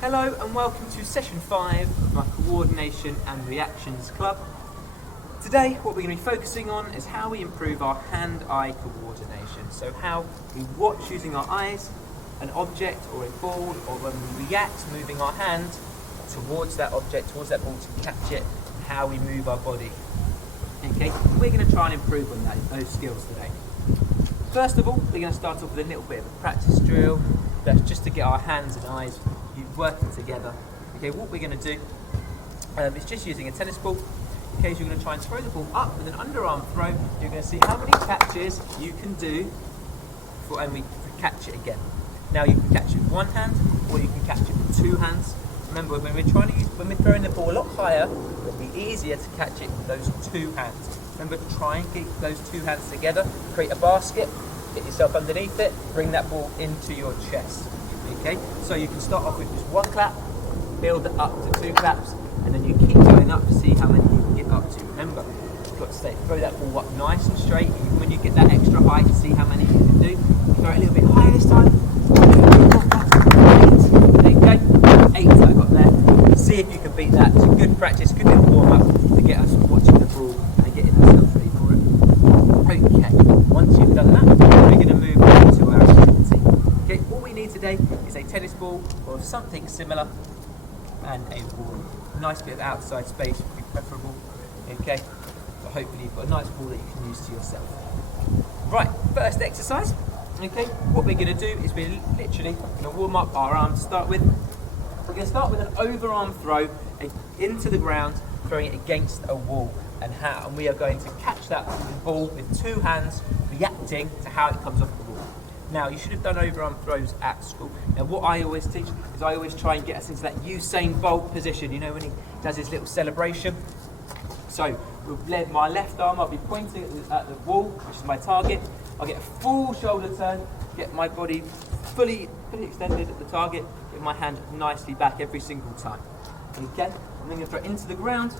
Hello and welcome to session 5 of my Coordination and Reactions Club. Today what we're going to be focusing on is how we improve our hand-eye coordination. So how we watch using our eyes, an object or a ball, or when we react moving our hand towards that object, towards that ball to catch it, and how we move our body. Okay, we're going to try and improve on those skills today. First of all, we're going to start off with a little bit of a practice drill. That's just to get our hands and eyes working together. Okay, what we're going to do is just using a tennis ball. Okay, so you're going to try and throw the ball up with an underarm throw. You're going to see how many catches you can do and we catch it again. Now you can catch it with one hand or you can catch it with two hands. Remember, when we're throwing the ball a lot higher, it'll be easier to catch it with those two hands. Remember to try and keep those two hands together, create a basket, get yourself underneath it, bring that ball into your chest. Okay, so you can start off with just one clap, build it up to two claps, and then you keep going up to see how many you can get up to. Remember, you've got to throw that ball up nice and straight. Even when you get that extra height, see how many you can do. Throw it a little bit higher this time. Okay, 8 I got there. See if you can beat that. It's a good practice, good little warm up to get us watching the ball and getting ourselves ready for it. Okay, once you've done that, we're going to move on to our activity. Okay, all we need today is a tennis ball or something similar and a ball. A nice bit of outside space would be preferable. Okay, so hopefully you've got a nice ball that you can use to yourself. Right, first exercise. Okay, what we're going to do is we're literally going to warm up our arm to start with. We're going to start with an overarm throw into the ground, throwing it against a wall. And we are going to catch that ball with two hands, reacting to how it comes off the wall. Now, you should have done overarm throws at school. Now, what I always teach is I always try and get us into that Usain Bolt position, you know, when he does his little celebration. So, with my left arm, I'll be pointing at the wall, which is my target. I'll get a full shoulder turn, get my body fully extended at the target, get my hand nicely back every single time. Okay? I'm then going to throw it into the ground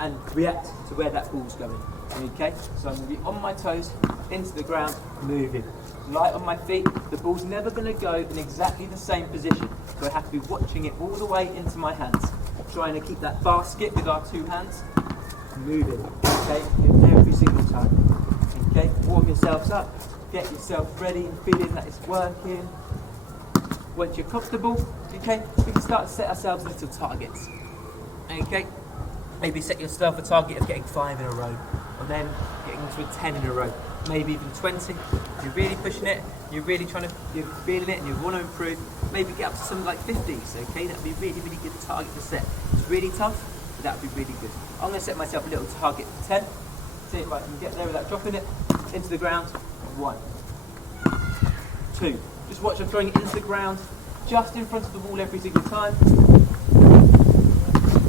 and react to where that ball's going. Okay, so I'm going to be on my toes, into the ground, moving. Light on my feet, the ball's never going to go in exactly the same position. So I have to be watching it all the way into my hands. Trying to keep that basket with our two hands, moving, okay, every single time. Okay, warm yourselves up, get yourself ready and feeling that it's working. Once you're comfortable, okay, we can start to set ourselves little targets. Okay, maybe set yourself a target of getting 5 in a row. And then getting to a 10 in a row, maybe even 20. If you're really pushing it, you're really you're feeling it and you want to improve, maybe get up to something like 50s, okay? That would be really, really good target to set. It's really tough, but that would be really good. I'm going to set myself a little target for 10, see if I can get there without dropping it, into the ground, 1, 2. Just watch I'm throwing it into the ground, just in front of the wall every single time.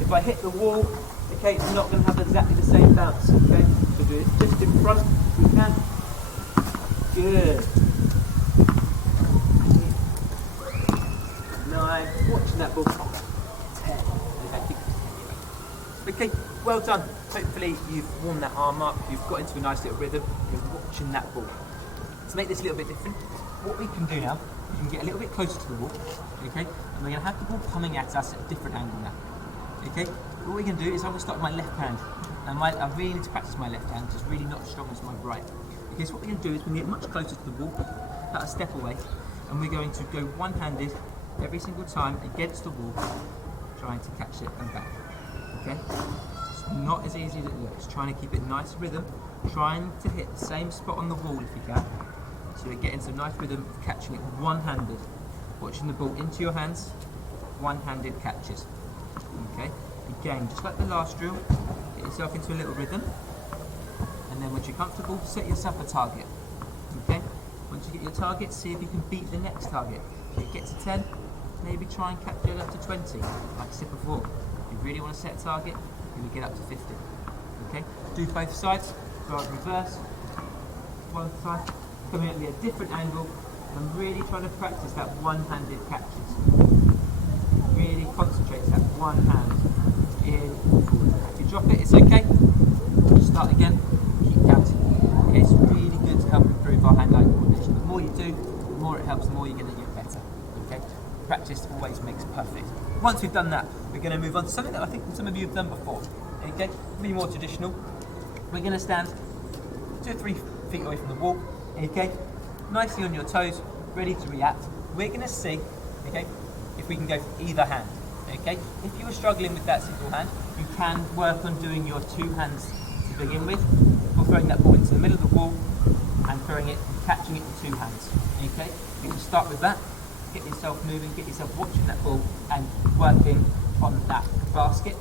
If I hit the wall, okay, it's not going to have exactly the same bounce, okay? So do it just in front if we can. Good. 9, watching that ball. 10. Okay, well done. Hopefully you've warmed that arm up, you've got into a nice little rhythm, you're watching that ball. To make this a little bit different, what we can do now, we can get a little bit closer to the wall, okay? And we're going to have the ball coming at us at a different angle now. Okay, what we can do is I'm going to start with my left hand. And I really need to practice my left hand, it's really not as strong as my right. Okay, so what we're going to do is we're going to get much closer to the wall, about a step away, and we're going to go one-handed every single time against the wall, trying to catch it and back. Okay, it's not as easy as it looks, trying to keep it nice rhythm, trying to hit the same spot on the wall if you can, so we get into a nice rhythm of catching it one-handed, watching the ball into your hands, one-handed catches. Okay, again, just like the last drill, get yourself into a little rhythm, and then once you're comfortable, set yourself a target. Okay, once you get your target, see if you can beat the next target. If you get to 10, maybe try and capture it up to 20, like I said before. If you really want to set a target, you will get up to 50. Okay, do both sides, go out reverse, one side, coming at me a different angle, and really trying to practice that one-handed catches. Really concentrate that one hand in. If you drop it, it's okay. Start again, keep counting. Okay, it's really good to help improve our hand-eye coordination. The more you do, the more it helps, the more you're going to get better. Okay, practice always makes perfect. Once we've done that, we're going to move on to something that I think some of you have done before. Okay, be more traditional. We're going to stand 2 or 3 feet away from the wall. Okay, nicely on your toes, ready to react. We're going to see, okay, if we can go for either hand. Okay, if you were struggling with that single hand, you can work on doing your 2 hands to begin with, or throwing that ball into the middle of the wall and throwing it and catching it with 2 hands. Okay, you can start with that. Get yourself moving, get yourself watching that ball and working on that basket.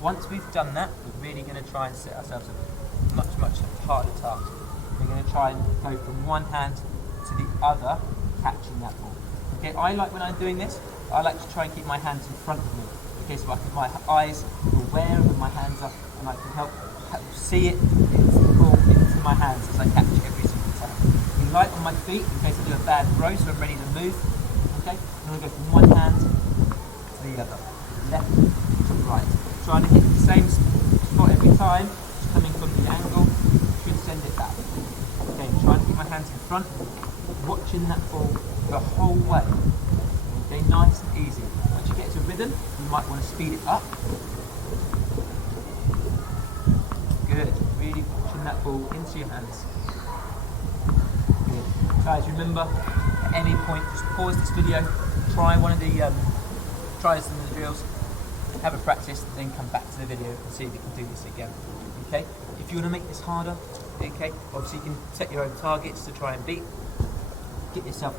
Once we've done that, we're really going to try and set ourselves a much harder task. We're going to try and go from one hand to the other, catching that ball. Okay, I like when I'm doing this, I like to try and keep my hands in front of me. Okay, so I can, my eyes are aware of my hands up and I can help see it into the ball, into my hands as I catch it every single time. Be light on my feet in case I do a bad throw, so I'm ready to move. Okay, I'm going to go from one hand to the other, left to right. Trying to hit the same spot every time, just coming from the angle, should send it back. Okay, trying to keep my hands in front, watching that ball the whole way. Okay, nice and easy. Once you get to rhythm, you might want to speed it up. Good, really watching that ball into your hands. Good. Guys, remember, at any point, just pause this video, try one of the, try some of the drills, have a practice, then come back to the video and see if you can do this again. Okay? If you want to make this harder, okay, obviously you can set your own targets to try and beat. Get yourself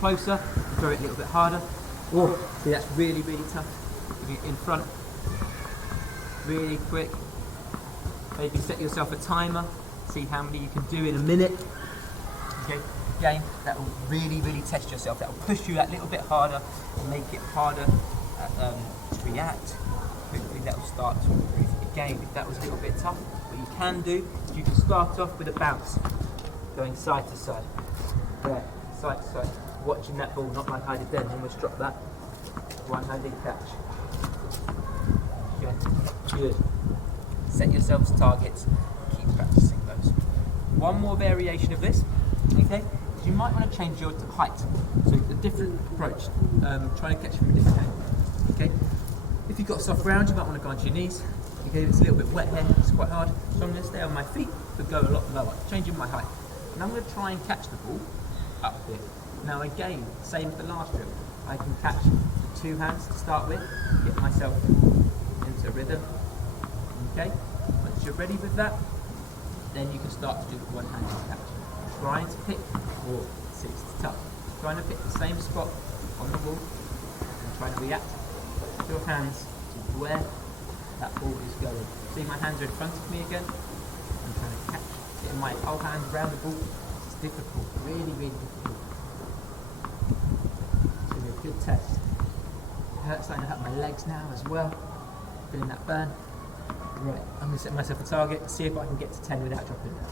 closer, throw it a little bit harder. Whoa, see, that's really tough. Get in front, really quick. Maybe set yourself a timer, see how many you can do in a minute. Okay, again, that will really test yourself. That will push you that little bit harder and make it harder to react. Hopefully that will start to improve. Again, if that was a little bit tough, what you can do is you can start off with a bounce, going side to side. There, side to side. Watching that ball, not like I did then, almost drop that. One-handed catch. Good. Set yourselves targets, keep practicing those. One more variation of this, okay, is you might want to change your height. So a different approach, trying to catch from a different angle. Okay, if you've got a soft ground, you might want to go onto your knees. Okay, it's a little bit wet here, it's quite hard. So I'm going to stay on my feet, but go a lot lower, changing my height. And I'm going to try and catch the ball up here. Now again, same as the last drill. I can catch with 2 hands to start with, get myself into rhythm. Okay, once you're ready with that, then you can start to do the one-handed catch. Trying to pick, or see, it's tough. Trying to pick the same spot on the ball and trying to react with your hands to where that ball is going. See, my hands are in front of me again. I'm trying to catch, getting my whole hand around the ball. It's difficult, really difficult. It's going to be a good test. It hurts, starting to hurt my legs now as well. Feeling that burn. Right, I'm going to set myself a target, see if I can get to 10 without dropping it.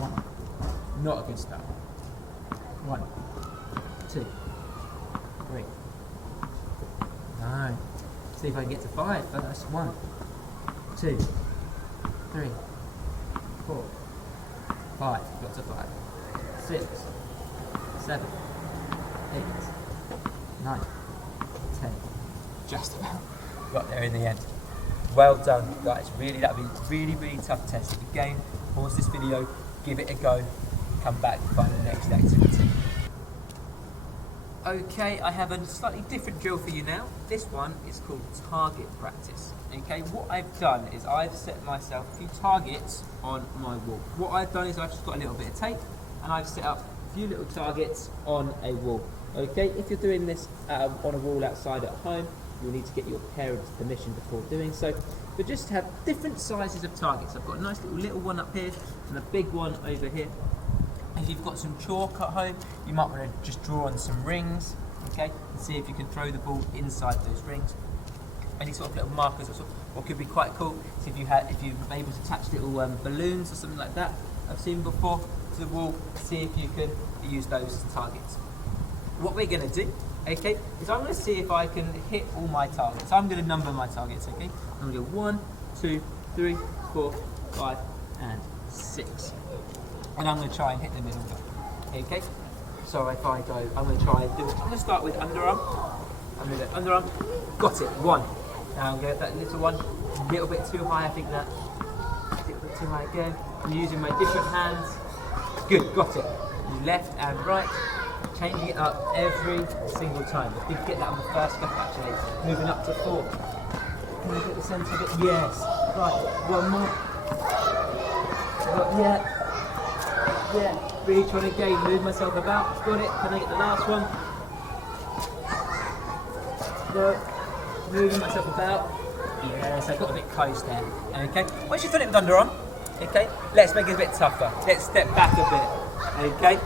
1. Not a good start. 1, 2, 3. No. See if I can get to 5 first. 1, 2, 3, 4, 5. Got to 5. 6, 7, 8, 9, 10. Just about. Got there in the end. Well done, guys. Really, that would be really tough test. Again, pause this video, give it a go, come back, find the next activity. Okay, I have a slightly different drill for you now. This one is called target practice. Okay, what I've done is I've set myself a few targets on my wall. What I've done is I've just got a little bit of tape and I've set up a few little targets on a wall. Okay, if you're doing this on a wall outside at home, you'll need to get your parents' permission before doing so. But just have different sizes of targets. I've got a nice little one up here and a big one over here. If you've got some chalk at home, you might want to just draw on some rings, okay, and see if you can throw the ball inside those rings. Any sort of little markers, or what could be quite cool is if you're able to attach little balloons or something like that. I've seen before to the wall. See if you can use those as targets. What we're going to do, okay, is I'm going to see if I can hit all my targets. I'm going to number my targets, okay? I'm going to go 1, 2, 3, 4, 5, and 6. And I'm going to try and hit the middle one, okay? So if I go, I'm going to try and do it. I'm going to start with underarm. move it. Underarm. Got it. 1. Now I'm going to get that little one. A little bit too high, I think that. A little bit too high again. I'm using my different hands. Good, got it. Left and right. Changing it up every single time. You can get that on the first step actually. Moving up to 4. Can I get the sense of it? Yes. Right, one more. Yeah. Really trying to again move myself about. Got it. Can I get the last one? No. Moving myself about. Yes, I got a bit close there. Okay. Once you've done it with underarm, okay, let's make it a bit tougher. Let's step back a bit. Okay.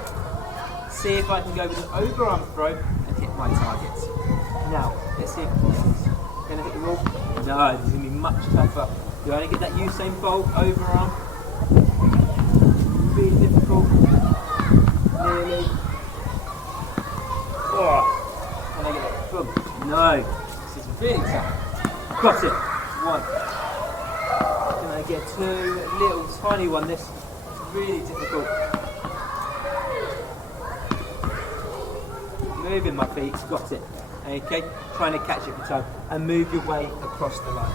See if I can go with an overarm throw and hit my targets. Now, let's see if I can get this. Can I hit the wall? No, this is going to be much tougher. Do I only get that Usain Bolt overarm? Really difficult. Nearly. Oh, can I get it? Boom. No, this is really tough. Got it. 1. Can I get 2? A little tiny one. This is really difficult. Moving my feet, got it. Okay, trying to catch it for time and move your way across the line.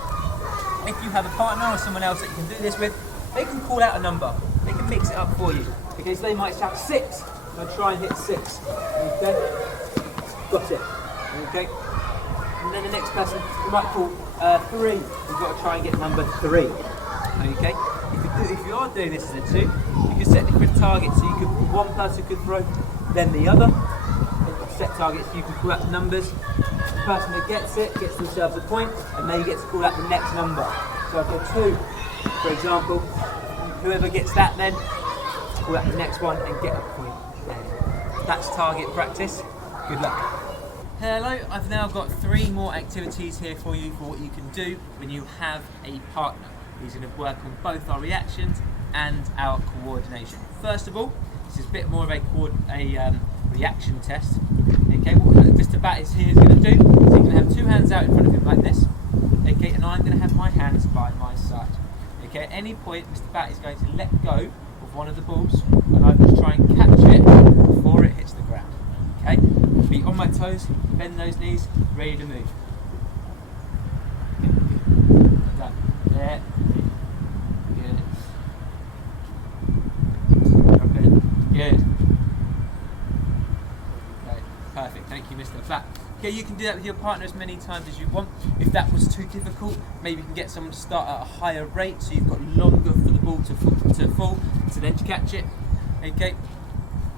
If you have a partner or someone else that you can do this with, they can call out a number. They can mix it up for you. Okay, so they might shout 6. I'll try and hit 6. Okay, got it. Okay, and then the next person you might call 3. You've got to try and get number 3. Okay, if you are doing this as a 2, you can set different targets. So you could, one person could throw, then the other. Set targets, you can call out the numbers. The person that gets it gets themselves a point, and they get to call out the next number. So I've got 2, for example. Whoever gets that then, call out the next one and get a point. That's target practice. Good luck. Hello, I've now got 3 more activities here for you for what you can do when you have a partner. He's going to work on both our reactions and our coordination. First of all, this is a bit more of a reaction test. Okay, what Mr. Bat is here is going to do is he's going to have 2 hands out in front of him like this. Okay, and I'm going to have my hands by my side. Okay, at any point Mr. Bat is going to let go of one of the balls and I'm going to try and catch it before it hits the ground. Okay, feet on my toes, bend those knees, ready to move. Done. There. Good. Drop it. Good. Perfect, thank you Mr. Bat. Okay, you can do that with your partner as many times as you want. If that was too difficult, maybe you can get someone to start at a higher rate so you've got longer for the ball to fall, to then catch it. Okay,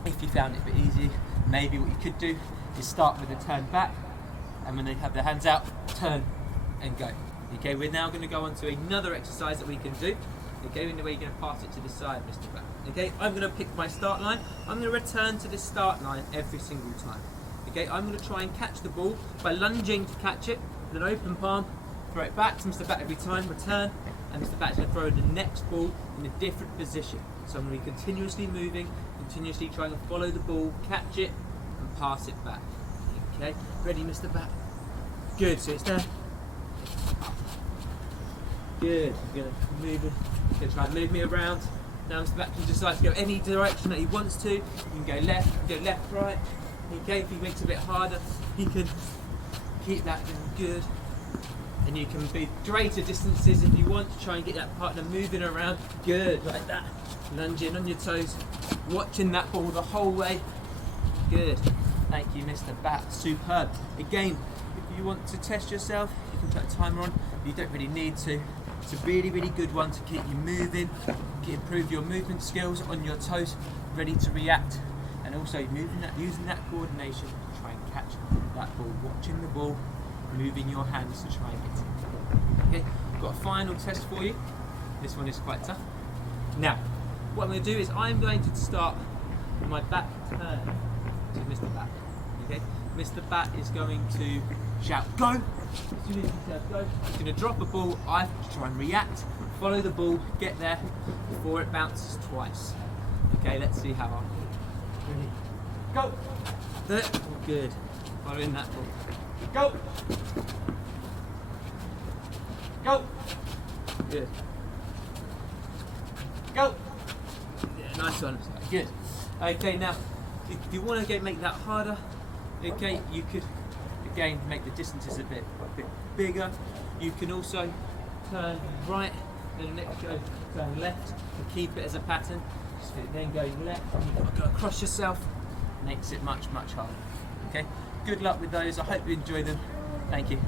if you found it a bit easy, maybe what you could do is start with a turn back, and when they have their hands out, turn and go. Okay, we're now going to go on to another exercise that we can do. Okay, in the way you're going to pass it to the side, Mr. Bat. Okay, I'm going to pick my start line. I'm going to return to this start line every single time. Okay, I'm going to try and catch the ball by lunging to catch it with an open palm, throw it back to Mr. Bat every time, return, and Mr. Bat's going to throw the next ball in a different position. So I'm going to be continuously moving, continuously trying to follow the ball, catch it, and pass it back. Okay, ready Mr. Bat? Good, so it's there. Good, I'm going to move it, going to try and move me around. Now Mr. Bat can decide to go any direction that he wants to. You can go left, right. Okay, if he makes it a bit harder, he can keep that going good. And you can be greater distances if you want to try and get that partner moving around. Good, like that. Lunging on your toes, watching that ball the whole way. Good. Thank you, Mr. Bat. Superb. Again, if you want to test yourself, you can put a timer on. You don't really need to. It's a really, really good one to keep you moving, improve your movement skills on your toes, ready to react. And also using that coordination to try and catch that ball, watching the ball, moving your hands to try and get it. Okay, I've got a final test for you. This one is quite tough. Now, what I'm going to do is I'm going to start my back turn to Mr. Bat. Okay, Mr. Bat is going to shout go. As soon as he says go, he's going to drop a ball. I have to try and react, follow the ball, get there before it bounces twice. Okay, let's see how I do. Ready? Go! There. Good. Following that ball. Go! Go! Good. Go! Yeah, nice one. Good. Okay, now, if you want to make that harder, okay, you could again, make the distances a bit bigger. You can also turn right, then next go turn left, and keep it as a pattern. So then going left, and you've got to go across yourself. Makes it much harder. Okay. Good luck with those. I hope you enjoy them. Thank you.